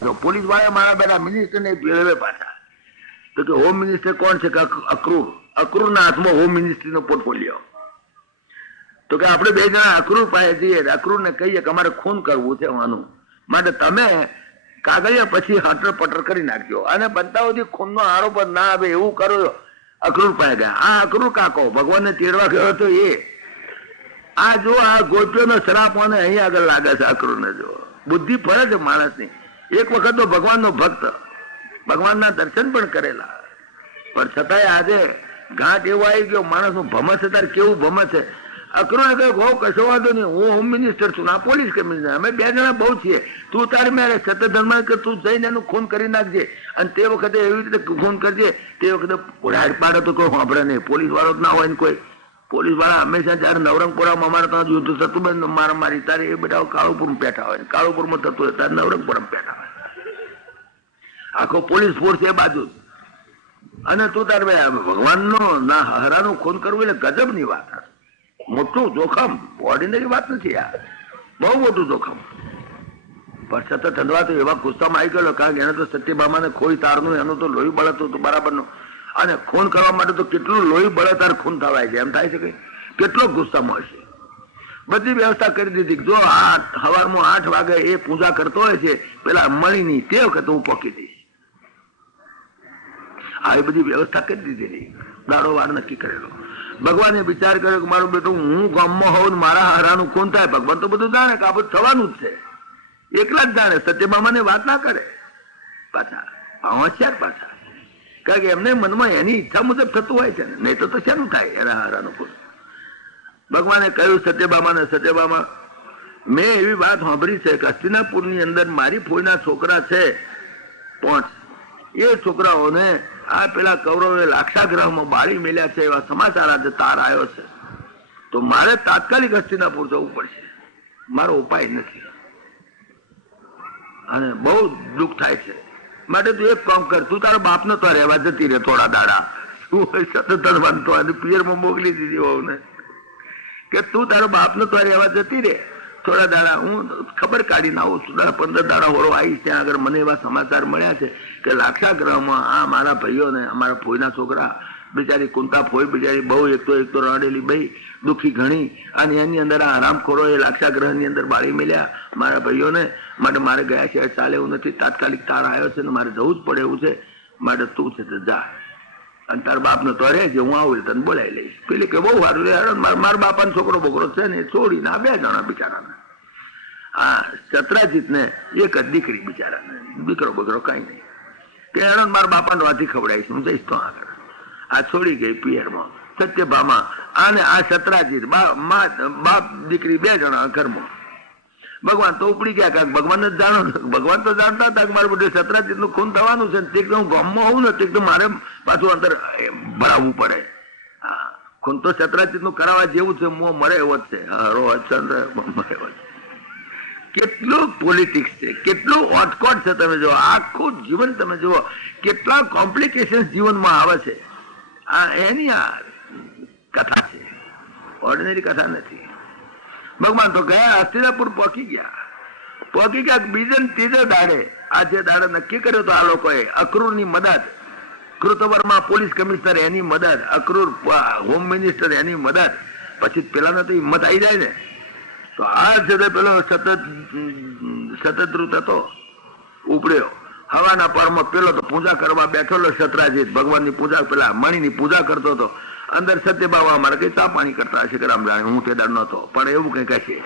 તો પોલીસ વાળા મારા બેટા મિનિસ્ટર ને ભેળવે પાછા. તો કે હોમ મિનિસ્ટર કોણ છે? અક્રૂર. અક્રૂરના હાથમાં હોમ મિનિસ્ટ્રી નો પોર્ટફોલિયો. તો કે આપણે બે જણા અક્રૂર પાસે જઈએ, અક્રૂર ને કહીએ કે અમારે ખૂન કરવું છે આનું, માટે તમે કાગળિયા પછી હટર પટર કરી નાખજો અને બનતાઓથી ખૂનનો આરોપ ના આવે એવું કરો. અક્રૂર પાસે ગયા. આ અક્રૂર કાકો ભગવાનને તેડવા ગયો હતો એ. આ જો આ ગોત્યોનો શ્રાપ મને અહીં આગળ લાગે છે. અક્રૂરને જો બુદ્ધિ ફરે છે માણસની. એક વખત તો ભગવાનનો ભક્ત, ભગવાનના દર્શન પણ કરેલા, પણ છતાંય આજે ઘાટ એવો આવી ગયો માણસનું ભમસ છે. ત્યારે કેવું ભમસ છે. અક્રૂરે કહ્યું હો કશો વાંધો નહીં, હું હોમ મિનિસ્ટર છું, ના પોલીસ કમિશનર, અમે બે જણા બહુ છીએ, તું તારી મેરે સત્ય ધર્મ કે તું જઈને એનું ખૂન કરી નાખજે અને તે વખતે એવી રીતે ખૂન કરજે. તે વખતે રાઈડ પાડે તો કોઈ સાંભળે નહીં, પોલીસ વાળો જ ના હોય ને કોઈ. પોલીસ વાળા હંમેશા જયારે નવરંગપુરામાં અમારે ત્યાં યુદ્ધ થતું હોય મારામારી, ત્યારે એ બધા કાળુપુર બેઠા હોય, કાળુપુરમાં થતું હોય ત્યારે નવરંગપુરમાં બેઠા હોય. આખો પોલીસ ફોર્સ એ બાજુ. અને તું તારે ભગવાનનો ના હરાનું ખૂન કરવું એટલે ગજબ ની વાત, મોટું જોખમ, ઓર્ડિનરી વાત નથી આ, બહુ મોટું જોખમ. પણ સતત ધંધવા તો એવા ગુસ્સામાં આવી ગયેલો, કારણ કે એને તો સત્યભામાને ખોઈ તારનું એનું તો લોહી બળતું હતું બરાબરનું, અને ખૂન કરવા માટે તો કેટલું લોહી બળે તાર ખૂન થવાય છે એમ થાય છે કે કેટલો ગુસ્સામાં હશે. બધી વ્યવસ્થા કરી દીધી. જો આ સવારમાં 8 વાગે એ પૂજા કરતો હોય છે પેલા મણીની, તે વખતે હું પોકી દઈશ. આવી બધી વ્યવસ્થા કરી દીધેલી, દાડો વાર નક્કી કરેલો. ભગવાને વિચાર કર્યો કે મારું બેટું હું ગામમાં હોઉં ને મારા હારાનું ખૂન થાય, ભગવાન તો બધું જાણે કે આ બધું થવાનું જ છે, એકલા જ જાણે. સત્યભામાને વાત ના કરે પાછા, હોશિયાર પાછા, કારણ કે એમને મનમાં એની ઈચ્છા મુજબ થતું હોય છે ને, નહીં તો શેનું થાય એના હારાનું ખૂન. ભગવાને કહ્યું સત્યભામાને, સત્યભામા મેં એવી વાત સાંભળી છે કે હસ્તિનાપુરની અંદર મારી ફોઈના છોકરા છે 5, એ છોકરાઓને આ પેલા કૌરવે લાક્ષાગ્રહમાં બાળી મેલ્યા છે એવા સમાચાર આજે તાર આવ્યો છે, તો મારે તાત્કાલિક હસ્તિનાપુર જવું પડશે, મારો ઉપાય નથી અને બહુ દુઃખ થાય છે. માટે તું એક કામ કર, તું તારા બાપને તો રહેવા જતી રહે થોડા દાડા, શું સતત બનતો અને પિયરમાં મોકલી દીધી હોઉને કે તું તારા બાપને તો રહેવા જતી રહે થોડા દાડા, હું ખબર કાઢીને આવું છું, 10-15 દાડા હોળો આવીશ. ત્યાં આગળ મને એવા સમાચાર મળ્યા છે કે લાક્ષાગ્રહમાં આ મારા ભાઈઓને, અમારા ફોઈના છોકરા, બિચારી કુંતા ફોઈ બિચારી બહુ એક તો રડેલી ભાઈ, દુઃખી ઘણી, અને એની અંદર આ આરામખોરો એ લાક્ષાગ્રહની અંદર બાળી મેલ્યા મારા ભાઈઓને. માટે મારે ગયા છે ચાલે એવું નથી, તાત્કાલિક તાર આવ્યો છે ને મારે જવું જ પડે એવું છે, માટે તું છે તો જા અને તારા બાપને તો રહે છે, હું આવું તને બોલાવી લઈશ. પેલી કે બહુ સારું રે, મારા બાપાનો છોકરો બોકરો છે ને છોડીને આ 2 જણા બિચારાને, હા સત્રાજીત ને એક જ દીકરી બિચારાને, દીકરો બકરો કઈ નહીં, કે એનો મારા બાપાને વાથી ખવડાવીશ, હું જઈશ તો આગળ. આ છોડી ગઈ પિયરમાં સત્યભામા અને આ સત્રાજીત, બાપ દીકરી 2 જણા ઘરમાં. ભગવાન તો ઉપડી ગયા, કારણ ભગવાન જ જાણો, ભગવાન તો જાણતા હતા કે મારે બધું સત્રાજીત નું ખૂન થવાનું છે, તે હું ગામમાં હોઉં ને તે મારે પાછું અંદર ભરાવવું પડે. હા, ખૂન તો સત્રાજીત નું કરાવવા જેવું છે, મોં મરે એવો જ છે, ચંદ્ર મરે એવો છે. કેટલું પોલિટિક્સ છે, કેટલું ઓટકોટ છે. તમે જુઓ આખું જીવન, તમે જુઓ કેટલા કોમ્પ્લિકેશન જીવનમાં આવે છે. આ એની આ કથા છે, ઓર્ડિનરી કથા નથી. ભગવાન તો ગયા હસ્તિનાપુર પહોંચી ગયા. બીજે 3 દાડે, આ જે દાડે નક્કી કર્યો તો આ લોકોએ, અક્રૂરની મદદ, કૃતવર્મા પોલીસ કમિશનર એની મદદ, અક્રૂર હોમ મિનિસ્ટર એની મદદ, પછી પેલાને તો હિંમત આવી જાય ને. તો આ છે પેલો સતત હતો ઉપડ્યો હવાના પરમાં, પેલો તો પૂજા કરવા બેઠેલો સત્રાજીત, ભગવાનની પૂજા, પેલા મણીની પૂજા કરતો હતો. અંદર સત્યભામા અમારે કઈ ચા પાણી કરતા હશે કે રામ જાણે, હું તે દર નતો, પણ એવું કઈ કહેશે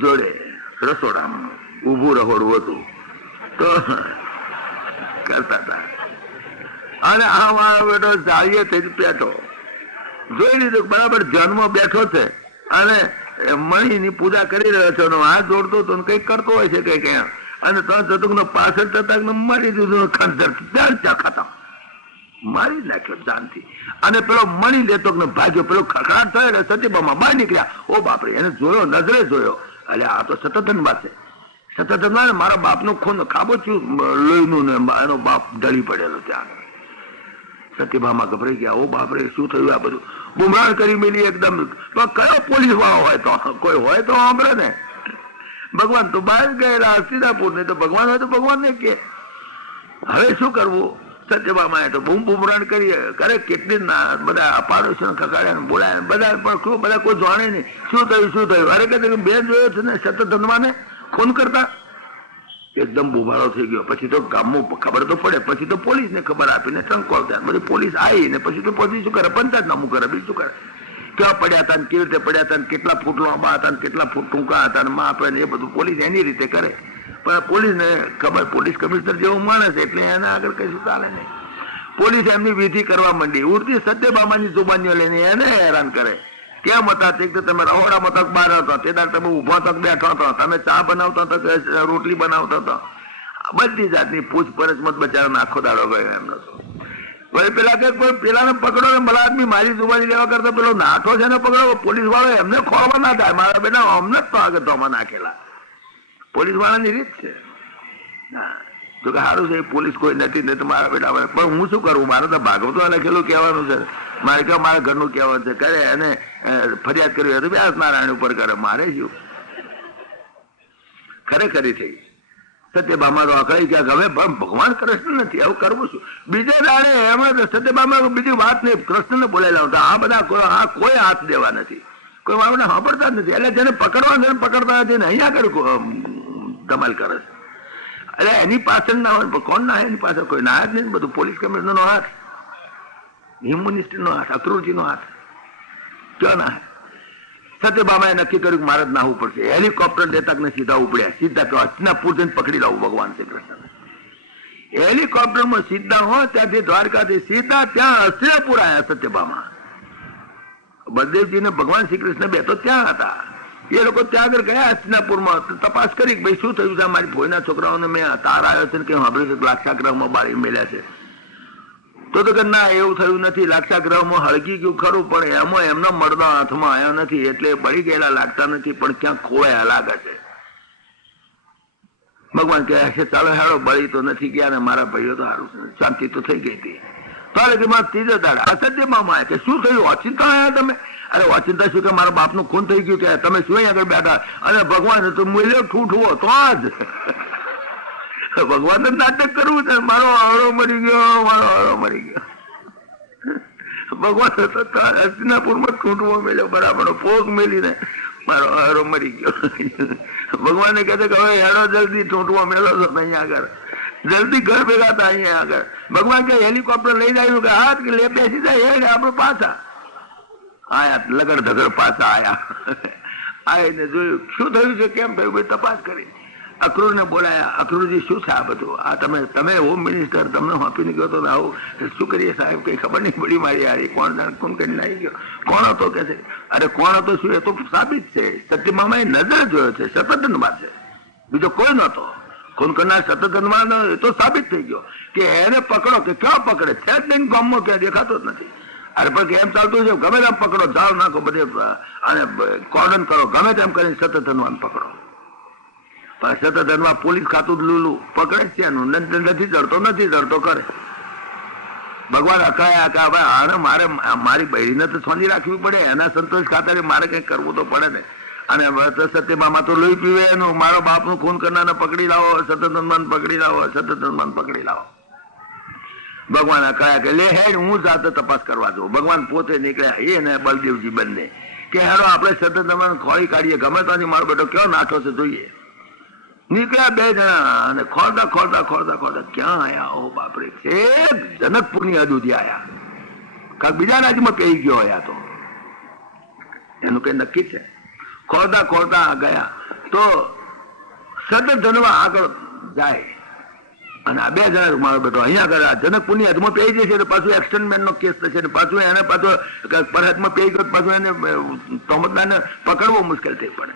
જોડે રસોડામાં ઉભું રહોડું હતું તો કરતા હતા. અને આ મારો બેટો જાળીએ થઈ બેઠો, જોઈ લીધું બરાબર ધ્યાનમાં બેઠો છે અને મણીની પૂજા કરી રહ્યો છે, હાથ જોડતો હતો કઈક કરતો હોય છે કઈ ક્યાં, અને 3 ચતુક પાછળ થતા મારી દીધું ખંજર, ખતમ, મારી નાખ્યો જાનથી. અને પેલો મણી લેતો ભાગ્યો, પેલો ખખડાટ થયો એટલે સત્યભામા બહાર નીકળ્યા. ઓ બાપરે, એને જોયો, નજરે જોયો, એટલે આ તો સતધનવા છે. સતધનવા ને મારા બાપનું ખૂન ખાબોચ્યું લોહીનું ને એનો બાપ ઢળી પડેલો ત્યાં. સત્યભામા ગભરાઈ ગયા. ઓ બાપરે, શું થયું આ બધું? બુમરાણ કરી મેલી એકદમ. તો કયો પોલીસ વાળો હોય તો, કોઈ હોય તો સાંભળે ને. ભગવાન તો બહાર ગયેલા હસ્તિનાપુર ને, તો ભગવાન હોય તો ભગવાનને કે હવે શું કરવું? સત્યભામાએ તો બૂમ બૂમરાણ કરી કરે, કેટલી બધા પાડોશીઓ કકાડ્યા બોલાયા, બધા કોઈ જાણે નહીં શું થયું. અરે કે બેન જોયો છે ને શતધન્વાને ખૂન કરતા, એકદમ બુભાળો થઈ ગયો. પછી તો ગામમાં ખબર તો પડે, પછી તો પોલીસને ખબર આપીને ટંકોળ થયા. બધી પોલીસ આવી ને પછી તો પોલીસ શું કરે? પંચાયતનામું કરે, બીજું શું કરે? કેવા પડ્યા હતા ને કેવી રીતે પડ્યા હતા ને કેટલા ફૂટ લાંબા હતા ને કેટલા ફૂટ ટૂંકા હતા ને માપ ને એ બધું પોલીસ એની રીતે કરે. પણ પોલીસને ખબર, પોલીસ કમિશનર જેવો માણસ એટલે એને આગળ કશું ચાલે નહીં. પોલીસ એમની વિધિ કરવા માંડી, ઉડતી સત્યભામાની જુબાનીઓ લઈને એને હેરાન કરે. કેમ હતા તે? તમે રહોડામાં તક બહાર હતા, તે દાડ તમે ઉભો તક બેઠો હતો, તમે ચા બનાવતા હતા કે રોટલી બનાવતા હતા, બધી જાતની પૂછપરછ મત બચારાને આખો દાડો ગયો એમનો. પેલા કે કોઈ પેલાને પકડો ને ભલા આદમી મારી જુબાની લેવા કરતા પેલો નાઠો છે ને પકડો, પોલીસ વાળો એમને ખોળવા ના થાય. મારા બેટા અમને જ તો આગળ તો નાખેલા પોલીસ વાળાની રીત છે. જો કે સારું છે પોલીસ કોઈ નથી ને તો મારા બેટા, પણ હું શું કરું? મારે તો ભાગવતો લખેલું કહેવાનું છે, મારે કે મારા ઘરનું કહેવાનું છે. કરે એને ફરિયાદ કરવી હતી વ્યાસ નારાયણ ઉપર કરે, મારે શું ખરેખરી થઈ. સત્યભામા તો અકળાઈ ગયા, હવે ભગવાન કૃષ્ણ નથી, આવું કરવું શું? બીજે દાડે એમાં સત્યભામા બીજી વાત નહીં, કૃષ્ણને બોલેલા હતા. આ બધા કોઈ હાથ દેવા નથી, કોઈ માણસને સાંભળતા જ નથી. એટલે જેને પકડવા છે પકડતા નથી ને અહીંયા આગળ ધમાલ કરે છે. એટલે એની પાછળ ના હોય, કોણ ના એની પાછળ કોઈ ના જ નહીં. બધું પોલીસ કમિશનર નો હાથ, હોમ મિનિસ્ટર નો હાથ, અક્રૂરજી નો હાથ, ક્યાં ના? સત્યભામાએ નક્કી કર્યું કે મારે જ નાહવું પડશે. હેલિકોપ્ટર લેતા ને સીધા ઉપડ્યા, સીધા કે હસ્તિનાપુર જઈને પકડી લાવું ભગવાન શ્રી કૃષ્ણ. હેલિકોપ્ટરમાં સીધા હોય ત્યાંથી દ્વારકાથી સીધા ત્યાં હસ્તિનાપુર આવ્યા સત્યભામા. બલદેવજીને ભગવાન શ્રી કૃષ્ણ બે તો ત્યાં હતા. એ લોકો ત્યાં આગળ ગયા હસ્તિનાપુરમાં, તપાસ કરી ભાઈ શું થયું છે? મારી ભોયના છોકરાઓને મેં તાર આવ્યો છે કે સાંભળ્યું છે લાક્ષાગ્રહમાં બાળી મેલ્યા છે. તો કે ના એવું થયું નથી, લાક્ષાગ્રહમાં હળગી ગયું ખરું પણ એમાં એમનો મરદો હાથમાં આવ્યો નથી, એટલે બળી ગયેલા લાગતા નથી પણ ક્યાંક ખોવાયા લાગે છે. ભગવાન કહે છે ચાલો હેડો, બળી તો નથી ગયા ને મારા ભાઈઓ તો સારું શાંતિ તો થઈ ગઈ હતી. ત્રીજો દાડા અસત્યમાં કે શું થયું? અચિંતા આવ્યા તમે? અરે અચિંતા શું કે મારા બાપનું ખૂન થઈ ગયું કે તમે શું આગળ બેઠા? અને ભગવાન તો મૂલ્યો ઠૂઠવો તો જ ભગવાન નાટક કરવું છે. મારો આવડો મરી ગયો, મારો આવડો મરી ગયો. ભગવાન હસ્તિનાપુરમાં ઠૂંઠવો મેલ્યો, બરાબર પોગ મેલીને મારો આવડો મરી ગયો. ભગવાને કહે કે હવે હેડો જલ્દી ઠૂંઠવો મેલો છો અહીંયા આગળ, જલ્દી ઘર ભેગા હતા અહીંયા આગળ. ભગવાન કે હેલિકોપ્ટર લઈ જાય કે હાથ લે બેસી જાય આપડે પાછા આયા, લગડ ધગડ પાછા આયા. આવીને જોયું શું થયું છે, કેમ થયું, ભાઈ તપાસ કરી. અક્રૂર ને બોલાયા. અક્રૂરજી શું છે આ બધું? આ તમે હોમ મિનિસ્ટર તમને સોંપીને ગયો તો આવું શું કરીએ સાહેબ? કઈ ખબર નહીં પડી મારી યારી, કોણ જાણ કોણ કરીને લાવી ગયો, કોણ હતો કે છે? અરે કોણ હતો શું? એ તો સાબિત છે, સત્યભામાએ નજરે જોયો છે, શતધન્વા છે, બીજો કોઈ નતો. ખૂન કરનાર શતધન્વા એ તો સાબિત થઈ ગયો કે એને પકડો કે ક્યાં પકડે છે જ નહીં, ગામમાં ક્યાં દેખાતો જ નથી. અરે પણ એમ ચાલતું છે ગમે તેમ પકડો, જાળ નાખો, બધે અને કોર્ડન કરો, ગમે તેમ કરીને શતધન્વાને પકડો. પણ શતધન્વા પોલીસ ખાતું લૂલું પકડે છે એનું, નથી જડતો કરે. ભગવાન અકાયા કે હવે આને મારી બહેરીને તો છોંદી રાખવી પડે, એના સંતોષ ખાતર મારે કંઈક કરવું તો પડે ને. અને સત્યભામા તો લોહી પીવે એનું, મારો બાપનું ખૂન કરનારને પકડી લાવો, શતધન્વાને પકડી લાવો, શતધન્વાને પકડી લાવો. ભગવાન અકાયા કે લે હેડ, હું જાતે તપાસ કરવા દઉં. ભગવાન પોતે નીકળ્યા, એ ને બલદેવજી બંને કે હેડો આપણે શતધન્વાને ખોળી કાઢીએ, ગમે ત્યાંથી મારો બેટો કેવો નાઠો છે જોઈએ. નીકળ્યા બે જણા અને ખોરતા ક્યાં આયા? ઓ બાપરે, છે જનકપુરની હદ સુધી આયા, કાંક બીજા રાજ્યમાં કહી ગયો આયા તો એનું કઈ નક્કી છે. ખોરતા ગયા તો શતધન્વા આગળ જાય અને આ બે જણા મારો બેટો અહીંયા આગળ જનકપુરની હદમાં પેઈ જશે એટલે પાછું એક્સટેન્ડમેન્ટ નો કેસ થશે ને પાછું એને પાછો પરહદમાં પેઈ ગયો, પાછું એને તોમતદારને પકડવો મુશ્કેલ થઈ પડે.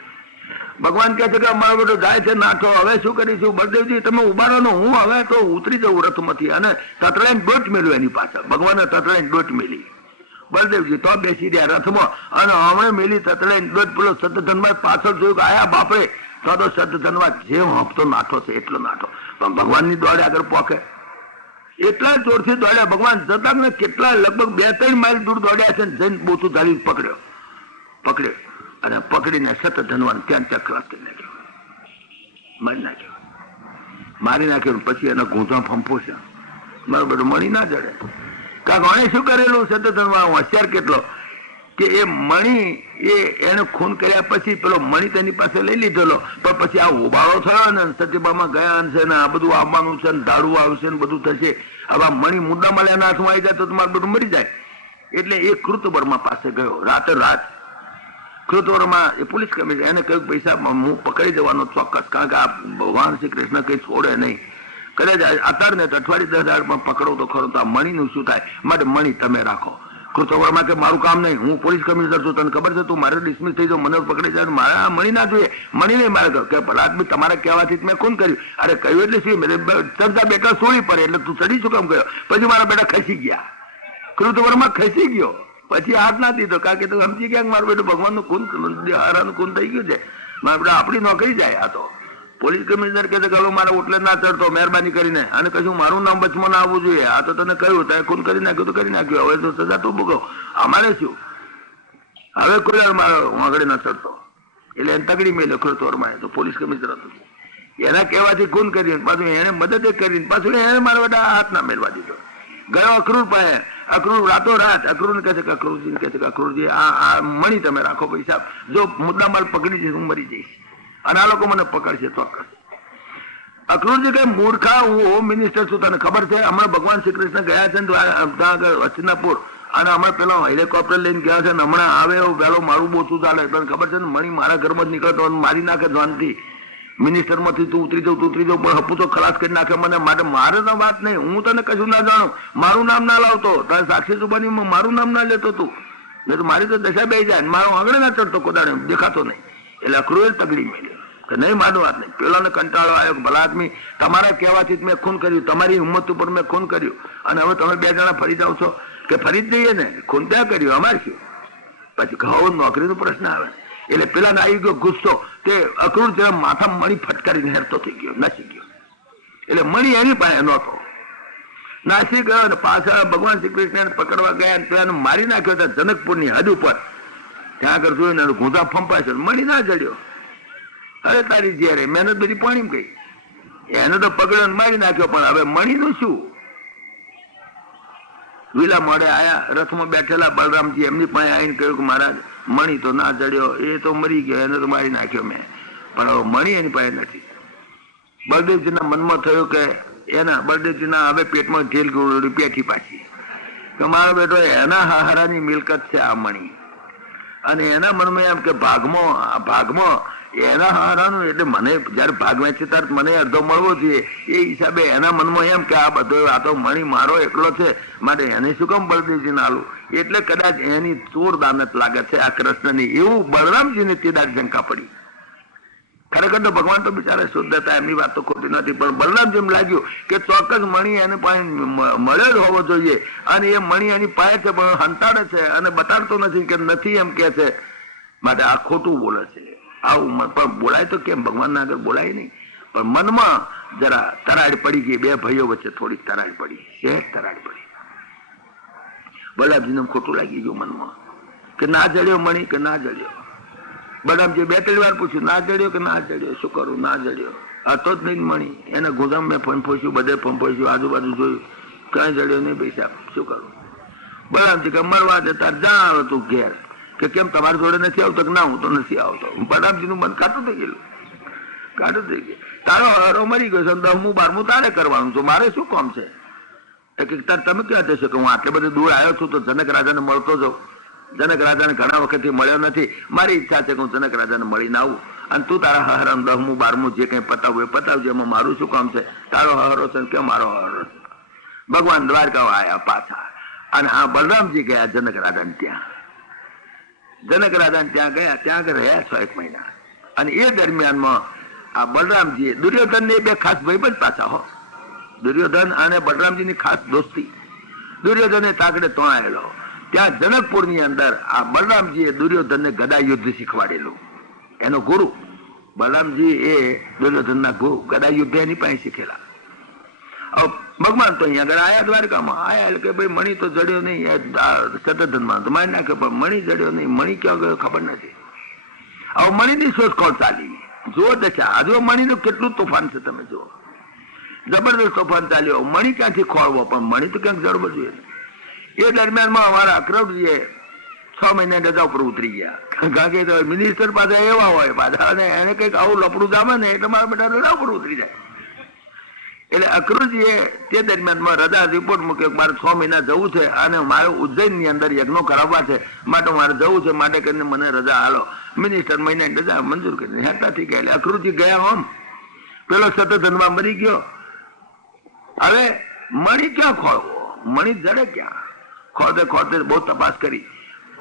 ભગવાન કહે છે કે મારો બેટો જાય છે નાઠો, હવે શું કરીશું? બળદેવજી તમે ઉભા રહો, હું હવે તો ઉતરી જવું રથમાંથી. અને તતડાઈને દોટ મેલ્યું એની પાછળ, ભગવાને તતડાઈને દોટ મેલી. બળદેવજી તો બેસી રહ્યા રથમાં અને હમણાં મેલી તતડાઈને દોટ. પેલો શતધન્વા પાછળ જોયું કે આયા બાપરે, તો શતધન્વા જે હંપતો નાઠો છે એટલો નાઠો, પણ ભગવાનની દોડે આગળ પોકે એટલા જોરથી દોડ્યા. ભગવાન જતા ને કેટલા લગભગ 2-3 માઇલ દૂર દોડ્યા છે, જઈને બોતું ધારી પકડ્યો અને પકડીને શતધન્વાને ત્યાં ચક્રાસ કરી નાખ્યો. મારી નાખ્યો. પછી એના ગૂંચા ફંફો છે, બરોબર, મણી ના જડે. કારણ કે શું કરેલું સતતનમાં હોશિયાર કેટલો કે એ મણી એને ખૂન કર્યા પછી પેલો મણી તેની પાસે લઈ લીધેલો, પણ પછી આ ઉબાળો થયો ને સત્યભામાં ગયા છે ને આ બધું આવવાનું છે ને દારૂ આવશે ને બધું થશે. હવે આ મણી મુદ્દામાં એના હાથમાં આવી જાય તો તમારું બધું મરી જાય. એટલે એ કૃતવર્મા પાસે ગયો રાતે રાત. કૃતવર્મા એ પોલીસ કમિશનર, એને કહ્યું પૈસા હું પકડી દેવાનો ચોક્કસ, કારણ કે આ ભગવાન શ્રી કૃષ્ણ કઈ છોડે નહીં. કદાચ અત્યારે ને અઠવાડિયે 10,000 પકડો તો ખરો, તો આ મણીનું શું થાય? માટે મણી તમે રાખો. કૃતવર્મા કે મારું કામ નહીં, હું પોલીસ કમિશનર છું, તને ખબર છે, તું મારે ડિસમિસ થઈ જાવ, મને પકડી જાય, મારે આ મણી ના જોઈએ. મણી નહીં મારે કે ભલા આદમી તમારા કહેવાથી મેં ખૂન કર્યું. અરે કહ્યું એટલે શું, ચડતા બેટા સોળી પડે એટલે તું ચડી શું કામ ગયો? પછી મારા બેટા ખસી ગયા. કૃતવર્મા ખસી ગયો, પછી હાથ ના દીધો, કારણ કે તું સમજી ગયા મારું બેટું ભગવાનનું ખૂન, હારાનું ખૂન થઈ ગયું છે, મારા બેટા આપણી નોકરી જાય. આ તો પોલીસ કમિશનર કહે છે કે મારા ઓટલે ના ચડતો, મહેરબાની કરીને, અને કશું મારું નામ વચમાં ના આવવું જોઈએ. આ તો તને કહ્યું, તારે ખૂન કરી નાખ્યું તો કરી નાખ્યું, હવે તો સજા તું ભોગવ, અમારે શું? હવે કોઈ મારો હું આગળ ના ચડતો. એટલે એને તગડી મેલ્યો કૃતવર્મા, તો પોલીસ કમિશનર હતું, એના કહેવાથી ખૂન કર્યું, પાછું એને મદદ કરીને પાછું એને મારા બધા હાથ ના મેળવા દીધો. ગયો અક્રૂર પાસે. અક્રૂર રાતો રાત અક્રૂરને કહે છે કે અક્રૂરજીને કહે છે કે અક્રૂરજી આ મણી તમે રાખો, પૈસા જો મુદ્દા માલ પકડી જઈશ હું મરી જઈશ, અને આ લોકો મને પકડશે ચોક્કસ. અક્રૂરજી કઈ મૂર્ખા, હું હોમ મિનિસ્ટર છું, તને ખબર છે? હમણાં ભગવાન શ્રી કૃષ્ણ ગયા છે ને હસ્તિનાપુર, અને હમણાં પેલા હેલિકોપ્ટર લઈને ગયા છે ને હમણાં આવે એવું પેલો મારું બોચું ચાલે, તને ખબર છે ને? મણી મારા ઘરમાં જ નીકળતો મારી નાખે ધ્વાનથી. મિનિસ્ટર માંથી તું ઉતરી જાઉં પણ હપુ તો ખલાસ કરી નાખે મને. માટે મારે તો વાત નહીં, હું તને કશું ના જાણું, મારું નામ ના લાવતો, તારે સાક્ષી જુબાની મારું નામ ના લેતો તું, નહીં તો મારી તો દશા બે જાય, મારો આંગળે ના ચડતો કોદાડે દેખાતો નહીં. એટલે અક્રૂરે તગડી મેળ્યો કે નહીં મારું વાત નહીં. પેલાને કંટાળો આવ્યો કે ભલા આદમી તમારા કહેવાથી મેં ખૂન કર્યું, તમારી હિંમત ઉપર મેં ખૂન કર્યું, અને હવે તમે બે જણા ફરી જાઓ છો કે ફરી જ જઈએ ને, ખૂન ત્યાં કર્યું અમારે શું? પછી કહો નોકરીનો પ્રશ્ન આવે. એટલે પેલાને આવી ગયો ગુસ્સો, તે અક્રૂર જરા માથા મણી ફટકારીને હેરતો થઈ ગયો, નાસી ગયો. એટલે મણી એની પાસે નહોતો, નાસી ગયો. પાછા ભગવાન શ્રી કૃષ્ણ પકડવા ગયા, પેલાને મારી નાખ્યો હતા જનકપુરની હદ ઉપર. ત્યાં આગળ જોઈને ગુંધા ફંપાય છે, મણી ના જડ્યો. અરે તારી જયારે મહેનત બધી પાણી ગઈ. એને તો પકડ્યો મારી નાખ્યો, પણ હવે મણીનું શું? વિલા મોડે આયા, રથમાં બેઠેલા બલરામજી એમની પાસે આવીને કહ્યું કે મહારાજ મણી તો ના ચડ્યો, એ તો મરી ગયો, એને તો મારી નાખ્યો મેં, પણ હવે મણી એની પાસે નથી. બળદેવજીના મનમાં થયું કે એના બળદેવજીના હવે પેટમાં ઢીલ ગોળી પેઠી પાછી કે મારો બેટો એના હારાની મિલકત છે આ મણી, અને એના મનમાં એમ કે ભાગમાં એના હારાનું, એટલે મને જયારે ભાગ વેચે ત્યારે મને અડધો મળવો જોઈએ, એ હિસાબે એના મનમાં એમ કે આ બધો આ તો મણી મારો એકલો છે, માટે એને શું કામ બળદેવજી ના આલું? એટલે કદાચ એની ચોર દાનત લાગે છે આ કૃષ્ણની, એવું બળરામજીને તે દાડ શંકા પડી. ખરેખર તો ભગવાન તો બિચારા શુદ્ધ હતા, એમની વાત તો ખોટી નથી, પણ બલરામજી એમ લાગ્યું કે ચોક્કસ મણી એને પાસે મળ્યો જ હોવો જોઈએ, અને એ મણી એની પાસે છે પણ હંતાડે છે અને બતાડતો નથી કે નથી એમ કે છે, માટે આ ખોટું બોલે છે. આવું પણ બોલાય તો કેમ? ભગવાનના આગળ બોલાય નહીં, પણ મનમાં જરા તરાડ પડી ગઈ. બે ભાઈઓ વચ્ચે થોડીક તરાડ પડી છે, તરાડ પડી. બલરામજીને ખોટું લાગી ગયું મનમાં કે ના જડ્યો મણી કે ના જડ્યો. બલરામજી 2-3 વાર પૂછ્યું, ના જડ્યો કે ના જડ્યો? શું કરું? ના જડ્યો, હતો જ નહીં મણી. એને ગોદામ મેં ફંફોસ્યું, બધે ફંફોસ્યું, આજુબાજુ જોયું, કઈ જડ્યો નહીં. ભાઈ સાહેબ શું કરું? બલરામજી કે મરવા દે, તાર જા આવે તું ઘેર. કે કેમ તમારી જોડે નથી આવતો? કે ના હું તો નથી આવતો. બલરામજી નું મન કાઢું થઈ ગયેલું, કાઢું થઈ ગયું. તારો હરો મરી ગયો છે, 10મું 12મું તારે કરવાનું છે, મારે શું કામ છે? તમે ક્યાં જશો? કે હું આટલે બધે દૂર આવ્યો છું તો જનક રાજાને મળતો જાઉં. જનક રાજાને ઘણા વખતથી મળ્યો નથી, મારી ઈચ્છા છે કે હું જનક રાજાને મળીને આવું, અને તું તારા હરણ 10મું 12મું જે કઈ પતાવવું એ પતાવજે, એમાં મારું શું કામ છે? તારો હરો છે કે મારો હરો છે? ભગવાન દ્વારકા આવ્યા પાછા, અને હા બલરામજી ગયા જનક રાજાને ત્યાં. જનક રાજાને ત્યાં ગયા, ત્યાં આગળ રહ્યા 6 મહિના. અને એ દરમિયાનમાં આ બલરામજીએ દુર્યોધન ને બે ખાસ ભાઈબંધ પાછા હો, દુર્યોધન અને બલરામજીની ખાસ દોસ્તી. દુર્યોધને તાકડે તો આવેલો, ત્યાં જનકપુરની અંદર આ બલરામજીએ દુર્યોધનને ગદા યુદ્ધ શીખવાડેલું. એનો ગુરુ બલરામજી એ દુર્યોધનના ગુરુ, ગદા યુદ્ધ એની પાસે શીખેલા. ભગવાન તો અહીંયા આગળ આયા, દ્વારકામાં આયા, એટલે કે ભાઈ મણી તો જડ્યો નહીં, સતધનમાં તો મારી નાખ્યો, પણ મણી જડ્યો નહીં. મણી ક્યાં ગયો ખબર નથી. હવે મણીની શોધખોળ ચાલી, જુઓ દશા. હજુ મણીનું કેટલું તોફાન છે તમે જુઓ, જબરદસ્ત તોફાન ચાલ્યો. મણી ક્યાંથી ખોળવો, પણ મણી તો ક્યાંક જડવો જોઈએ. એ દરમિયાનમાં અમારા અક્રમજીએ 6 મહિના રજા ઉપર ઉતરી ગયા. કારણ કે મિનિસ્ટર પાછા એવા હોય પાછા, અને એને કંઈક આવું લપડું જામે ને એટલે મારા બેટા રજા ઉપર ઉતરી જાય. એટલે અક્રૂરજીએ તે દરમિયાનમાં રજા રિપોર્ટ મૂક્યો, મારે 6 મહિના જવું છે અને મારે ઉજ્જૈનની અંદર યજ્ઞો કરાવવા છે, માટે મારે જવું છે, માટે કરીને મને રજા હાલો. મિનિસ્ટર મહિનાની રજા મંજૂર કરી હેતા થઈ ગયા. એટલે અક્રૂરજી ગયા આમ, પેલો શતધન્વા મરી ગયો. હવે મણી ક્યાં ખોળવો, મણી જડે ક્યાં? ખોદે બહુ તપાસ કરી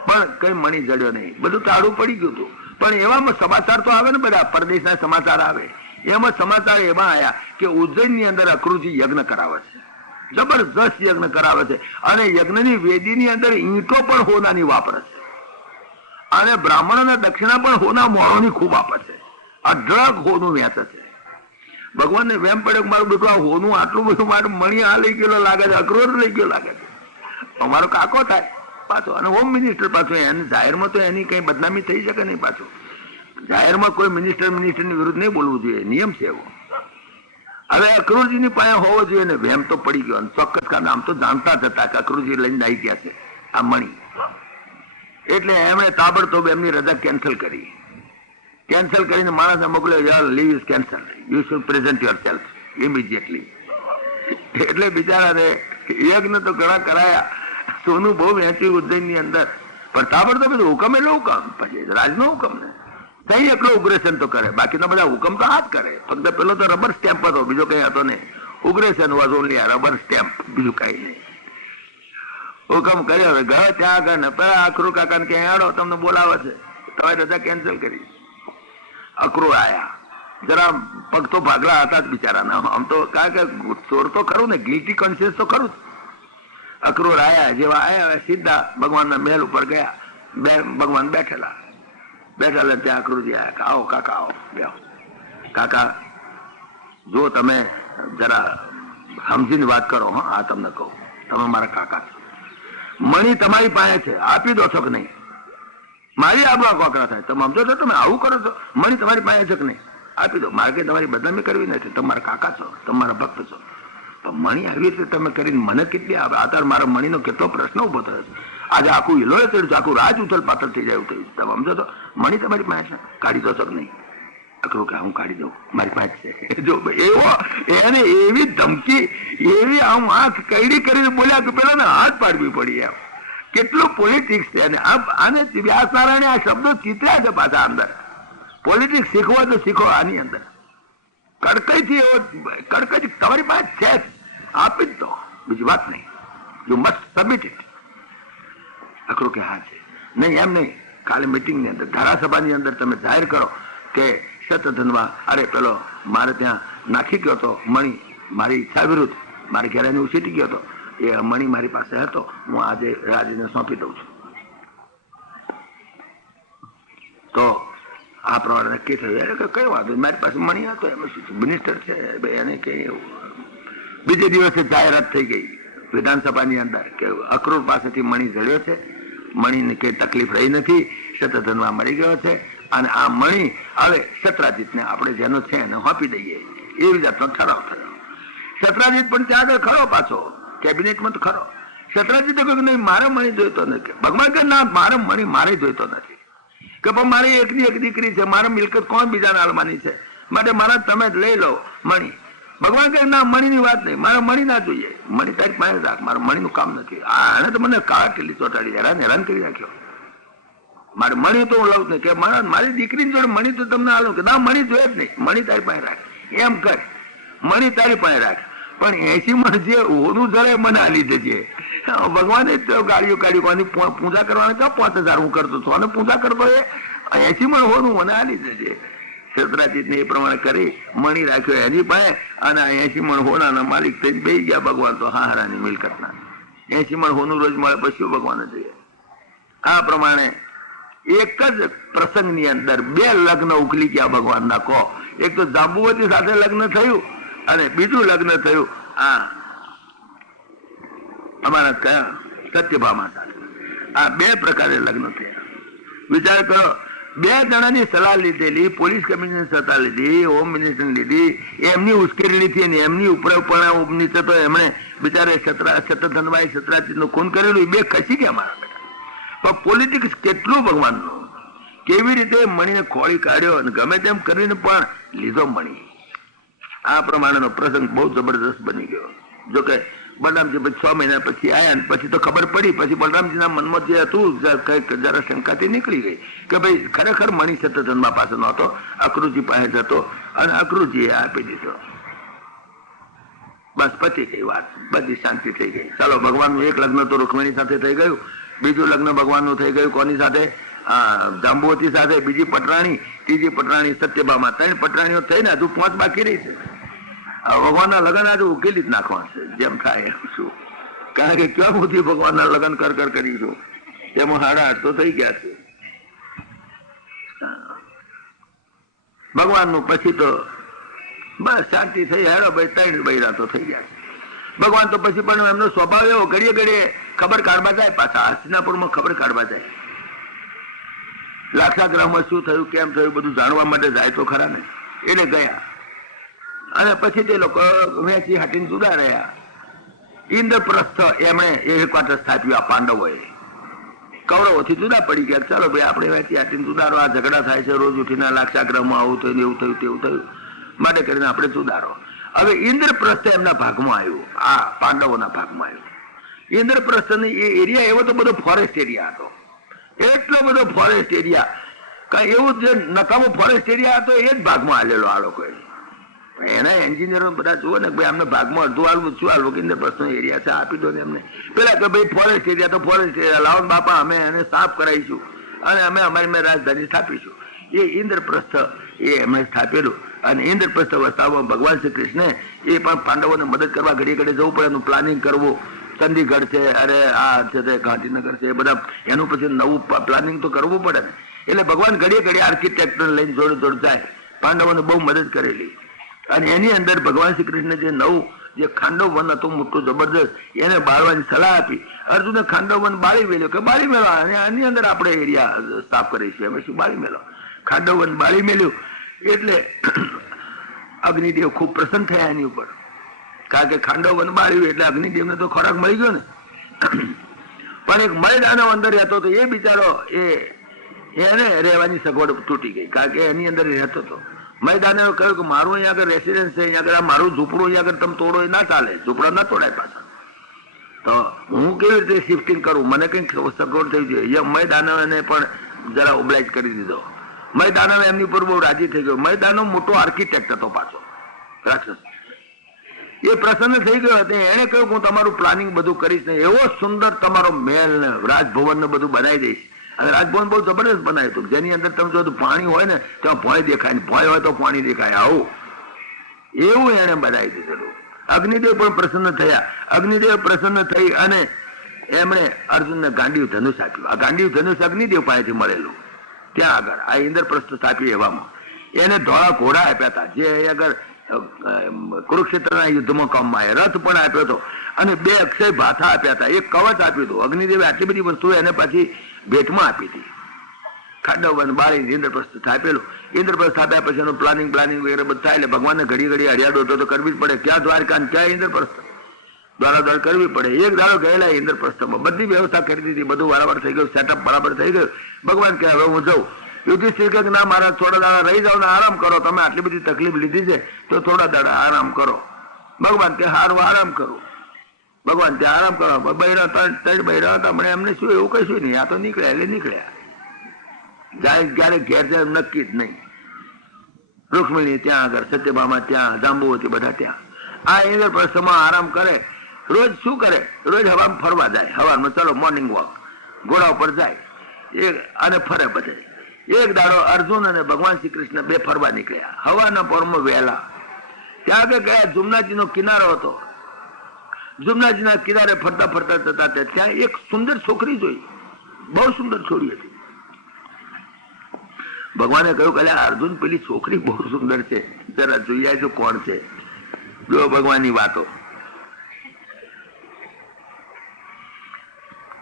પણ કઈ મણી જડ્યો નહીં, બધું તાળું પડી ગયું હતું. પણ એવામાં સમાચાર તો આવે ને, બધા પરદેશના સમાચાર આવે. એમાં સમાચાર એવા આવ્યા કે ઉજ્જૈનની અંદર અક્રૂરજી યજ્ઞ કરાવે છે, જબરજસ્ત યજ્ઞ કરાવે છે, અને યજ્ઞની વેદીની અંદર ઈંટો પણ હોનાની વાપરે છે, અને બ્રાહ્મણોને દક્ષિણા પણ હોના મોણોની ખૂબ આપે છે. આ ડ્રગ હોનું વેચે છે. ભગવાનને વેમ પડ્યો મારું બેટું આ હોનું આટલું બધું મારું મણી આ લઈ ગયેલો લાગે છે, અક્રૂર લઈ ગયો લાગે છે. અમારો કાકો થાય પાછો, અને હોમ મિનિસ્ટર પાછો. એને જાહેરમાં તો એની કઈ બદનામી થઈ શકે નહીં. પાછો જાહેરમાં કોઈ મિનિસ્ટરની વિરુદ્ધ નહીં બોલવું જોઈએ, નિયમ છે એવો. હવે અક્રૂરજીની પાસે હોવો જોઈએ ને વેમ તો પડી ગયો. ચોક્કસ કારણ આમ તો જાણતા જ હતા કે અક્રૂરજી લઈને આવી ગયા છે આ મણી. એટલે એમણે તાબડતોબ એમની રજા કેન્સલ કરી. કેન્સલ કરીને માણસને મોકલ્યો, યાર leave is cancel, you should present yourself immediately. એટલે બિચારાને યજ્ઞ તો ઘણા કરાયા, સોનું બહુ વહેંચ્યું ઉજ્જૈનની અંદર, પણ તાબડતોબ બધું હુકમ એટલે હુકમ, પછી રાજનો હુકમ ને કઈ એકલો ઉગ્રેશન તો કરે, બાકીના બધા હુકમ તો હાથ કરે. ફક્ત પેલો તો રબર સ્ટેમ્પ હતો, બીજો કઈ હતો નહીં. ઉગ્રેશન વોઝ ઓનલી રબર સ્ટેમ્પ, બીજું કઈ નહીં. હુકમ કર્યો, ગયો ત્યાં આગળ ને પેલા અક્રૂર કાકાને ક્યાંય આડો, તમને બોલાવે છે, તમારી રજા કેન્સલ કરી. અક્રૂર આયા, જરા પગ તો ભાગલા હતા જ બિચારાના. આમ તો કારણ કે ચોર તો ખરું ને, ગિલ્ટી કોન્શિયસ તો ખરું જ. અક્રૂર આયા, જેવા આયા સીધા ભગવાનના મહેલ ઉપર ગયા. ભગવાન બેઠેલા ત્યાં અક્રૂરજી આયા, આવો કાકા આવો, બેહો. કાકા જો તમે જરા સમજીને વાત કરો, હા આ તમને કહું, તમે મારા કાકા છો, મણી તમારી પાસે છે, આપી દો છો કે નહીં? મારી આબા કોકરા થાય, તમે સમજો છો? તમે આવું કરો છો, મણી તમારી પાસે છે કે નહીં? આપી દો. મારે કઈ તમારી બદનામી કરવી નથી, તમારા કાકા છો, તમારા ભક્ત છો. તો મણી આવી રીતે તમે કરીને મને કેટલી આધાર, મારા મણીનો કેટલો પ્રશ્ન ઉભો થયો છે. આજે આખું હિલોએ ચડ્યું છે, આખું રાજ ઉથલ પાથલ થઈ જાય થયું. તમે સમજો તો મણી તમારી પાસે કાઢી દો છો કે નહીં? અક્રૂર કે હું કાઢી દઉં, મારી પાસે છે. જો એવો એને એવી ધમકી, એવી આમ આંખ કઈડી કરીને બોલ્યા કે પેલા હાથ પાડવી પડી. એમ કેટલું પોલિટિક્સ છે. અને આને વ્યાસ નારાયણે આ શબ્દો ચિત્ર્યા છે પાછા અંદર. પોલિટિક્સ શીખવા તો શીખો આની અંદર. કડકઈથી એવો કડકઈ તમારી પાસે છે, આપી જ દો, બીજી વાત નહીં. You must submit it. અક્રૂર કે હા છે. નહીં એમ નહીં, કાલે મિટિંગની અંદર ધારાસભાની અંદર તમે જાહેર કરો કે શતધન્વા અરે પેલો મારે ત્યાં નાખી ગયો હતો મણી, મારી ઈચ્છા વિરુદ્ધ મારે ઘેર એને ઉછીટી ગયો હતો, એ મણી મારી પાસે હતો, હું આજે રાજને સોંપી દઉં છું. તો આ પ્રમાણે નક્કી થયું. કઈ વાત, મારી પાસે મણી હતો, એમાં શું મિનિસ્ટર છે એને કઈ. બીજે દિવસે જાહેરાત થઈ ગઈ વિધાનસભાની અંદર કે અક્રૂર પાસેથી મણી જડ્યો છે, મણીને કઈ તકલીફ રહી નથી, શતધન્વા મળી ગયો છે, અને આ મણી હવે સત્રાજીતને આપણે જેનો છે એને સોંપી દઈએ, એવી જાતનો ઠરાવ થયો. સત્રાજીત પણ ત્યાં આગળ ખરો, પાછો કેબિનેટમાં તો ખરો. સત્રાજીતે કહ્યું નહીં મારે મણી જોઈતો નથી. ભગવાન કે ના, મારે મણી મારે જોઈતો નથી, કે પણ મારી એકની એક દીકરી છે, મારે મિલકત કોણ બીજાને આલવાની છે, માટે મારા તમે જ લઈ લો મણી. ભગવાન કહે ના, મણીની વાત નહીં, મારે મણી ના જોઈએ, મણી તારી પાસે રાખ, મારે મણીનું કામ નથી. આને તો મને કાળા ટીલી ચોટાડી હેરાન કરી નાખ્યો. મારે મણી તો હું લઉં જ નહીં, કે મારી દીકરીની જોડે મણી તો તમને આલું, કે ના મણી જોઈએ જ નહીં, મણી તારી પાસે રાખ. એમ કર, મણી તારી પાસે રાખ, પણ 80 મણ જે હોનું જડે મને આલી દેજે. ભગવાને ગાડીઓ કાઢી કોની પૂજા કરવાની, તો 5000 હું કરતો હતો, અને પૂજા કરતો એ 80 મણ હોનું મને આલી દેજે. સત્રાજીત ને એ પ્રમાણે કરી મણી રાખ્યો એની પાસે, અને 80 મણ હોનાના માલિક થઈ બેસી ગયા ભગવાન તો હારાની મિલકતના. 80 મણ હોનું રોજ મળે પછી ભગવાન જોઈએ. આ પ્રમાણે એક જ પ્રસંગની અંદર 2 લગ્ન ઉકલી ગયા ભગવાનના. કહો, એક તો જાંબુવતી સાથે લગ્ન થયું, અને બીજું લગ્ન થયું આ અમારા કયા સત્યભામા સાથે. આ 2 પ્રકારે લગ્ન થયા. વિચાર કરો, બે જણાની સલાહ લીધેલી, પોલીસ કમિશનર સલાહ લીધી, હોમ મિનિસ્ટર લીધી, એમની ઉશ્કેરણીથી ને એમની ઉપરની તો એમણે બિચારે સતતનભાઈ સત્રાજીતનું ખૂન કરેલું, બે ખસી ગયા મારા બેટા. પણ પોલિટિક્સ કેટલું ભગવાનનું, કેવી રીતે મણીને ખોળી કાઢ્યો અને ગમે તેમ કરીને પણ લીધો મણી. આ પ્રમાણેનો પ્રસંગ બહુ જબરદસ્ત બની ગયો. જોકે બલરામજી પછી 6 મહિના પછી આવ્યા ને પછી તો ખબર પડી, પછી બલરામજીના મનમાં જે હતું કઈક જરા શંકાથી નીકળી ગઈ કે ભાઈ ખરેખર મણી સતતનબા પાસે નહોતો, અક્રુજી પાસે જતો અને અક્રુજીએ આપી દીધો. બસ પતી ગઈ વાત, બધી શાંતિ થઈ ગઈ. ચાલો, ભગવાનનું એક લગ્ન તો રૂકમણી સાથે થઈ ગયું, બીજું લગ્ન ભગવાનનું થઈ ગયું કોની સાથે? જાંબુવતી સાથે, બીજી પટરાણી, ત્રીજી પટરાણી સત્યભામા. 3 પટરાણીઓ થઈને હજુ 5 બાકી રહી છે. ભગવાનના લગ્ન આજે ઉકેલી જ નાખવા છે જેમ થાય એમ. શું કારણ કે ક્યાં સુધી ભગવાનના લગ્ન કર કરીશું, તેમાં 8.5 તો થઈ ગયા છે. ભગવાનનું પછી તો બસ શાંતિ થઈ. હેડો ભાઈ 3 બૈરા તો થઈ ગયા. ભગવાન તો પછી પણ એમનો સ્વભાવ એવો, ઘડીએ ઘડીએ ખબર કાઢવા જાય, પાછા હસ્તિનાપુરમાં ખબર કાઢવા જાય. લાક્ષાગ્રહમાં શું થયું, કેમ થયું, બધું જાણવા માટે જાય તો ખરા ને. એટલે ગયા અને પછી તે લોકો વેચી હાટીને જુદા રહ્યા. ઇન્દ્રપ્રસ્થ એમણે હેડક્વાર્ટર સ્થાપ્યું. આ પાંડવોએ કૌરવોથી જુદા પડી ગયા. ચાલો ભાઈ આપણે વેચી હાટીને જુદારો, આ ઝઘડા થાય છે રોજ ઉઠીને, લાક્ષાગ્રહમાં આવું થયું, એવું થયું, તેવું થયું, માટે કરીને આપણે જુદારો. હવે ઇન્દ્રપ્રસ્થ એમના ભાગમાં આવ્યું, આ પાંડવોના ભાગમાં આવ્યું. ઇન્દ્રપ્રસ્થની એ એરિયા એવો તો બધો ફોરેસ્ટ એરિયા હતો, એટલો બધો ફોરેસ્ટ એરિયા, કઈ એવું જે નકામો ફોરેસ્ટ એરિયા હતો એ જ ભાગમાં આવેલો આ લોકોએ. એના એન્જિનિયરો બધા જુઓ ને ભાઈ, અમને ભાગમાં અડધું હાલવું શું હાલવું, કે ઇન્દ્રપ્રસ્થનો એરિયા છે આપી દો ને એમને. પેલા કે ભાઈ ફોરેસ્ટ એરિયા તો ફોરેસ્ટ એરિયા લાવો ને બાપા, અમે એને સાફ કરાવીશું અને અમે અમારી રાજધાની સ્થાપીશું. એ ઇન્દ્રપ્રસ્થ એ એમણે સ્થાપેલું. અને ઇન્દ્રપ્રસ્થ અવસ્થામાં ભગવાન શ્રી કૃષ્ણે એ પણ પાંડવોને મદદ કરવા ઘડી ઘડી જવું પડે, એનું પ્લાનિંગ કરવું. ચંદીગઢ છે, અરે આ છે તે ગાંધીનગર છે, એ બધા એનું પછી નવું પ્લાનિંગ તો કરવું પડે ને. એટલે ભગવાન ઘડીએ ઘડી આર્કિટેક્ટર લઈને જોડ જાય. પાંડવોને બહુ મદદ કરેલી. અને એની અંદર ભગવાન શ્રી કૃષ્ણ જે નવું જે ખાંડવ વન હતું મોટું જબરદસ્ત, એને બાળવાની સલાહ આપી. અર્જુને ખાંડવ વન બાળી મેલ્યો કે બાળી મેળો, અને આની અંદર આપણે એરિયા સાફ કરીશું. અમે શું બાળી મેલો? ખાંડવ વન બાળી મેલ્યું. એટલે અગ્નિદેવ ખૂબ પ્રસન્ન થયા એની ઉપર, કારણ કે ખાંડવ વન બાળ્યું એટલે અગ્નિદેવને તો ખોરાક મળી ગયો ને. પણ એક મયદાનવ અંદર રહેતો હતો, એ બિચારો એને રહેવાની સગવડ તૂટી ગઈ, કારણ કે એની અંદર રહેતો હતો. મયદાનવે કહ્યું કે મારું અહીંયા આગળ રેસિડેન્સ છે, અહીંયા આગળ મારું ઝૂંપડું અહીંયા આગળ તમે તોડો એ ના ચાલે, ઝૂંપડા ના તોડાય પાછા. તો હું કેવી રીતે શિફ્ટિંગ કરું, મને કંઈક સગવડ થઈ જોઈએ. મયદાનવને પણ જરા ઓબ્લાઇઝ કરી દીધો. મયદાનવ એમની ઉપર બહુ રાજી થઈ ગયો. મયદાનવ મોટો આર્કિટેક્ટ હતો પાછો, રાક્ષસ. એ પ્રસન્ન થઈ ગયો હતો. એને કહ્યું હું તમારું પ્લાનિંગ બધું કરીશ ને, એવો સુંદર તમારો મહેલ ને રાજભવન ને બધું બનાવી દઈશ. અને રાજભવન બહુ જબરદસ્ત બનાવ્યું હતું, જેની અંદર તમે જો પાણી હોય ને તો ભોંય દેખાય, ને ભોંય હોય તો પાણી દેખાય, આવું એવું એને બનાવી દીધેલું. અગ્નિદેવ પણ પ્રસન્ન થયા. અગ્નિદેવ પ્રસન્ન થઈ અને એમણે અર્જુનને ગાંડીવ ધનુષ આપ્યું. આ ગાંડીવ ધનુષ અગ્નિદેવ પાસેથી મળેલું. ત્યાં આગળ આ ઇન્દ્રપ્રસ્થ સ્થાપ્યું એવામાં એને ધોળા ઘોડા આપ્યા હતા, જે આગળ કુરુક્ષેત્રના યુદ્ધમાં કામમાં આવ્યા. રથ પણ આપ્યો હતો અને 2 અક્ષય ભાથા આપ્યા હતા, એક કવચ આપ્યું હતું. અગ્નિદેવે આટલી બધી વસ્તુઓ એને પાછી ભેટમાં આપી હતી. ખાંડવન બાળી ઇન્દ્રપ્રસ્થ સ્થાપેલું. ઇન્દ્રપ્રસ્થ સ્થાપ્યા પછી એનું પ્લાનિંગ વગેરે બધા. એટલે ભગવાનને ઘડી ઘડી હરિયાળો તો કરવી જ પડે. ક્યાં દ્વારકા ને ક્યાં ઇન્દ્રપ્રસ્થ, દ્વારાદોડ કરવી પડે. એક દાડો ગયેલા ઇન્દ્રપ્રસ્થમાં, બધી વ્યવસ્થા કરી દીધી, બધું બરાબર થઈ ગયું, સેટઅપ બરાબર થઈ ગયું. ભગવાન કહે હવે હું જાઉં. યુધિષ્ઠિર કહે ના, મારા થોડા દાડા રહી જાઓ ને આરામ કરો, તમે આટલી બધી તકલીફ લીધી છે તો થોડા દાડા આરામ કરો. ભગવાન કે હારું આરામ કરું. ભગવાન ત્યાં આરામ કરો. બૈરા 3 બૈરા હતા, મને એમને શું એવું કશું નહીં, આ તો નીકળ્યા એટલે નીકળ્યા. જાય ક્યારે ઘેર જાય નક્કી જ નહીં. રૂક્મિણી ત્યાં આગળ, સત્યભામા ત્યાં, જાંબુવતી બધા ત્યાં. આ ઇન્દ્રપ્રસ્થમાં આરામ કરે. રોજ શું કરે? રોજ હવામાં ફરવા જાય. હવામાં ચલો મોર્નિંગ વોક, ઘોડા ઉપર જાય અને ફરે બધે. એક દાડો અર્જુન અને ભગવાન શ્રી કૃષ્ણ 2 ફરવા નીકળ્યા હવાના પોરમાં વહેલા. ત્યાં આગળ ગયા, જુમનાજીનો કિનારો હતો. જુમનાજીના કિનારે ફરતા ફરતા જતા ત્યાં એક સુંદર છોકરી જોઈ, બહુ સુંદર છોડી હતી. ભગવાને કહ્યું કે અર્જુન પેલી છોકરી બહુ સુંદર છે, જરા જોઈ આવજો કોણ છે. જો ભગવાનની વાતો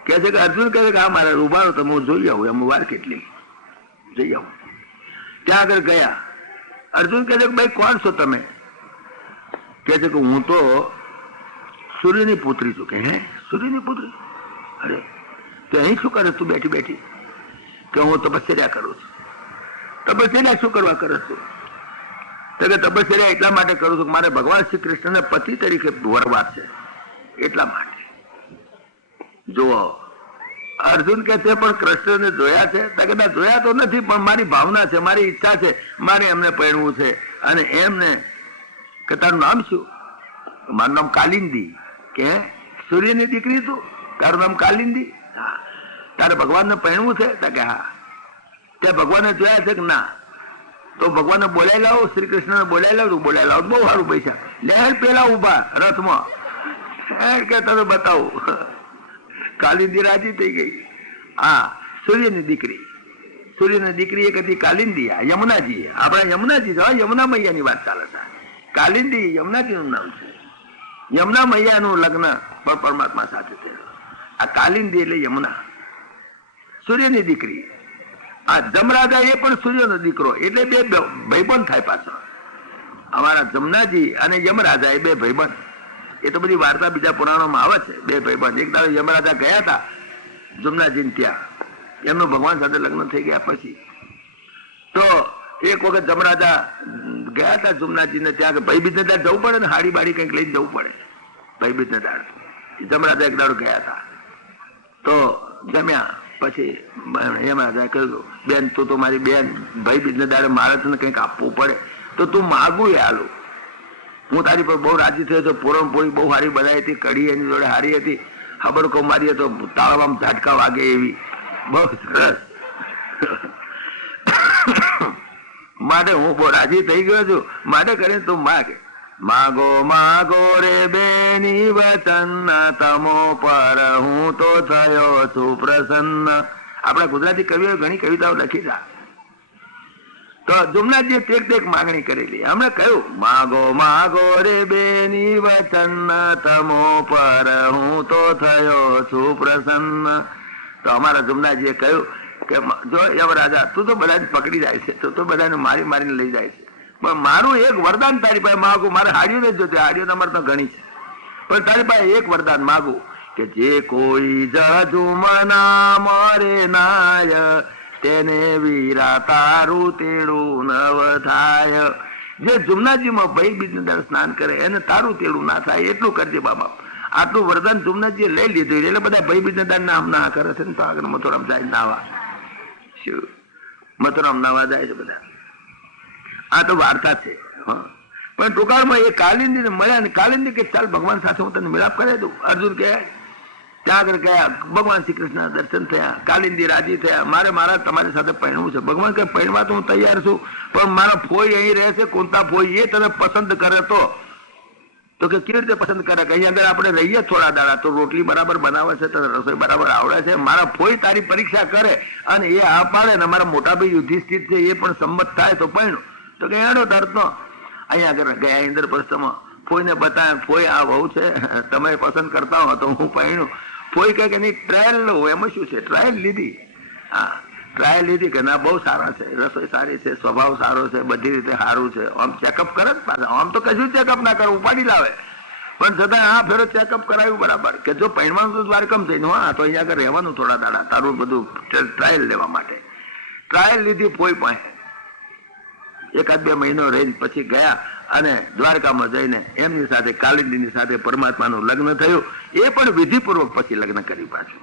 કે છે કે અર્જુન કહે કે આ મારા ઉભારો તમે હું જોઈ આવું, એમ વાર કેટલી. જઈ આવું. ત્યાં આગળ ગયા. અર્જુન કહે છે કે ભાઈ કોણ છો તમે? કહે છે કે હું તો સૂર્યની પુત્રી છું. કે હે, સૂર્યની પુત્રી? અરે તો અહીં શું કરે તું બેઠી બેઠી? કે હું તપસ્યા કરું છું. તપસ્યા શું કરવા કરે છું? તો કે તપસ્યા એટલા માટે કરું છું કે મારે ભગવાન શ્રી કૃષ્ણને પતિ તરીકે વરવા છે, એટલા માટે. જુઓ, અર્જુન કે છે પણ કૃષ્ણને જોયા છે? કદાચ જોયા તો નથી, પણ મારી ભાવના છે, મારી ઈચ્છા છે, મારે એમને પરણવું છે. અને એમને કે તારું નામ શું? મારું નામ કાલિંદી. કે સૂર્યની દીકરી તું, તારું નામ કાલિંદી? હા. તારે ભગવાનને પરણવું છે? કે હા. ત્યાં ભગવાને જોયા છે કે ના? તો ભગવાનને બોલાવી લાવો, શ્રી કૃષ્ણને બોલાવી લાવું. બોલાવી લાવો, બહુ સારું પૈસા. લહેર પેલા ઉભા રથમાં કે તમે બતાવો. કાલિંદી રાજી થઈ ગઈ. હા, સૂર્યની દીકરી. સૂર્યની દીકરી એક હતી કાલિંદી. યમુનાજી, આપણા યમુનાજી છે, યમુના મૈયાની વાત ચાલે છે. કાલિંદી યમુનાજીનું નામ છે. યમુના મૈયાનું લગ્ન પરમાત્મા સાથે થયેલું. આ કાલિંદી એટલે યમુના, સૂર્યની દીકરી. આ જમરાજા એ પણ સૂર્યનો દીકરો, એટલે બે ભાઈબંધ થાય પાછળ. અમારા જમનાજી અને યમરાજા એ બે ભાઈબંધ. એ તો બધી વાર્તા બીજા પુરાણોમાં આવે છે. બે ભાઈબંધ. એક દાડો યમરાજા ગયા હતા જમનાજી ત્યાં, એમનું ભગવાન સાથે લગ્ન થઈ ગયા પછી. તો એક વખત જમરાજા ગયા હતા જમનાજીને ત્યાં, ભાઈબીજને દાડ જવું પડે ને, હાડી બાડી કંઈક લઈને જવું પડે ભાઈબીજને દાડ. જમરાજા એક દાડો ગયા હતા. તો જમ્યા પછી યમરાજા કહ્યું, બેન તું તો મારી બેન, ભાઈબીજને દાડે મારે તને કંઈક આપવું પડે તો તું માગું એ હાલું. હું તારી પર બહુ રાજી થયો છું. પૂરણપોળી બહુ સારી બનાવી હતી, કઢી એની જોડે સારી હતી, હબડકો મારીએ તો તાળવામાં ઝાટકા વાગે એવી, બહુ સરસ. માટે હું બહુ રાજી થઈ ગયો છું. માટે કરીને તું માગે. માગો માગો રે બેની વચન તમો પર હું તો થયો છું પ્રસન્ન. આપણા ગુજરાતી કવિઓ ઘણી કવિતાઓ લખી છે. તો જુમનાજીએ તેક માગણી કરેલી. અમને કહ્યું, માગો માગો રે બેની વચન તમો પર હું તો થયો છું પ્રસન્ન. તો અમારા જુમનાજીએ કહ્યું કે જો યમરાજા તું તો બધાને પકડી જાય છે, તું તો બધાને મારી મારીને લઈ જાય છે, પણ મારું એક વરદાન તારી પાસે માગું. મારે હાડીઓ નથી જોતી, હાડીઓ તમારે તો ઘણી છે, પણ તારી પાસે એક વરદાન માગું કે જે કોઈ જજુમના મરે નાય તેને વીરા તારું તેડું નવ થાય. જે જુમનાજીમાં ભાઈ બીજને દર સ્નાન કરે એને તારું તેડું ના થાય એટલું કરજે બાબા. આટલું વરદાન જુમનાજીએ લઈ લીધું એટલે બધા ભાઈ બીજને દર નામ ના કરે છે ને. તો આગળ મથુરામ જાય નાવા, શું મથુરામ નાવા જાય છે બધા. આ તો વાર્તા છે. પણ ટૂંકાણમાં એ કાલિંદીને મળ્યા ને કાલિંદી કે ચાલ ભગવાન સાથે હું તને મિલાપ કરી દઉં. અર્જુન કહે ત્યાં આગળ ગયા, ભગવાન શ્રી કૃષ્ણ દર્શન થયા, કાલિંદી રાજી થયા. મારે મારા તમારી સાથે પરણવું છે. ભગવાન કહે પરણવા તો હું તૈયાર છું, પણ મારા ફોઈ અહીં રહે છે, કોણતા ફોઈ, એ તને પસંદ કરે તો કે કેવી રીતે પસંદ કરે? કે અહીં આગળ આપણે રહીએ થોડા દાડા તો રોટલી બરાબર બનાવે છે, તને રસોઈ બરાબર આવડે છે. મારા ફોઈ તારી પરીક્ષા કરે અને એ આ પાડે ને મારા મોટા ભાઈ યુધિષ્ઠિર છે એ પણ સંમત થાય તો પરણું. તો કે હેડો તરત નો અહીંયા આગળ ગયા ઇન્દ્રપ્રસ્થમાં ફોઈને બતાવે, ફોઈ આ બહુ છે, તમે પસંદ કરતા હો તો હું પરણું. ફોઈ કહે કે નહીં ટ્રાયલ લઉં. એમાં શું છે? ટ્રાયલ લીધી. હા, ટ્રાયલ લીધી કે ના બહુ સારા છે, રસોઈ સારી છે, સ્વભાવ સારો છે, બધી રીતે સારું છે. આમ ચેકઅપ કરે જ પાછા. આમ તો કશું ચેકઅપ ના કરે, ઉપાડી લાવે, પણ છતાં આ ફેરો ચેકઅપ કરાવ્યું બરાબર. કે જો પરણવાનું તો દ્વારકામ થઈને, હા તો અહીંયા આગળ રહેવાનું થોડા દાડા, તારું બધું ટ્રાયલ લેવા માટે. ટ્રાયલ લીધી ફોઈ પાસે. એકાદ બે મહિનો રહીને પછી ગયા અને દ્વારકામાં જઈને એમની સાથે કાલિંદીની સાથે પરમાત્માનું લગ્ન થયું. એ પણ વિધિપૂર્વક પછી લગ્ન કર્યું પાછું.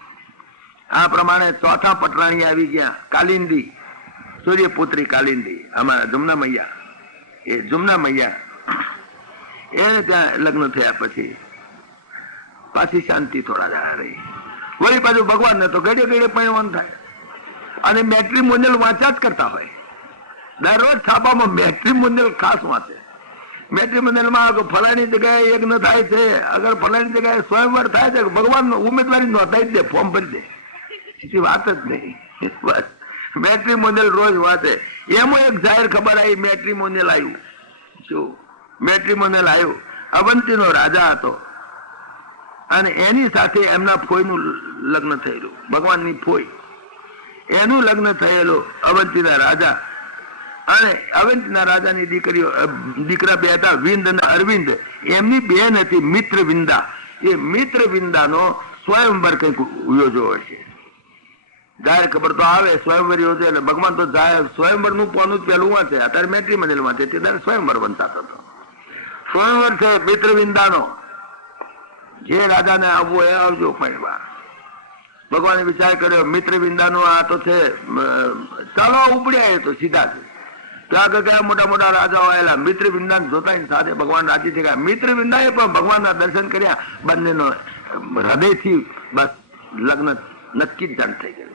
આ પ્રમાણે ચોથા પટરાણી આવી ગયા, કાલિંદી, સૂર્યપુત્રી કાલિંદી, અમારા જમના મૈયા. એ જમના મૈયા એને ત્યાં લગ્ન થયા પછી પાછી શાંતિ થોડા દાડા રહી. વળી પાછું ભગવાનને તો ઘડીએ ઘડીએ પરણવાનું થાય અને મેટ્રીમોનિયલ વાંચા જ કરતા હોય. દરરોજ છાપામાં મેટ્રીમોનિયલ ખાસ વાંચે. મેટ્રીમોનિયલમાં ફલાણી જગ્યાએ યજ્ઞ થાય છે, અગર ફલાણી જગ્યાએ સ્વયંવર થાય છે, ભગવાન ઉમેદવારી નોંધાઈ જ દે, ફોર્મ ભરી દે. બીજી વાત જ નહીં. બસ મેટ્રીમોનિયલ રોજ વાંચે. એમાં એક જાહેર ખબર આવી, મેટ્રીમોનિયલ આવ્યું. શું મેટ્રીમોનિયલ આવ્યું? અવંતીનો રાજા હતો અને એની સાથે એમના ફોઈનું લગ્ન થયેલું, ભગવાનની ફોઈ. એનું લગ્ન થયેલું અવંતીના રાજા અને અવંતીના રાજાની દીકરા બે હતા, વિંદ અને અરવિંદ. એમની બેન હતી મિત્ર વિંદા. એ મિત્ર વિંદાનો સ્વયંવર કંઈક યોજવો છે. જાહેર ખબર તો આવે સ્વયંવર યોજે એટલે ભગવાન તો સ્વયંવર નું પોનું પેલું વાંચે. અત્યારે મેટ્રીમોનિયલ વાંચે ત્યારે સ્વયંવર બનતા હતો. સ્વયંવર છે મિત્ર વિંદાનો. જે રાજાને આવવો એ આવજો. પણ ભગવાને વિચાર કર્યો મિત્ર વિંદાનો આ તો છે, ચાલો ઉપડ્યા. એ તો સીધા છે. ત્યાં આગળ કયા મોટા મોટા રાજાઓ આવેલા. મિત્ર વિંદાને જોતા સાથે ભગવાન રાજી થઈ ગયા. મિત્ર વિંદાએ પણ ભગવાનના દર્શન કર્યા. બંનેનો હૃદયથી બસ લગ્ન નક્કી જ જાણ થઈ ગયું.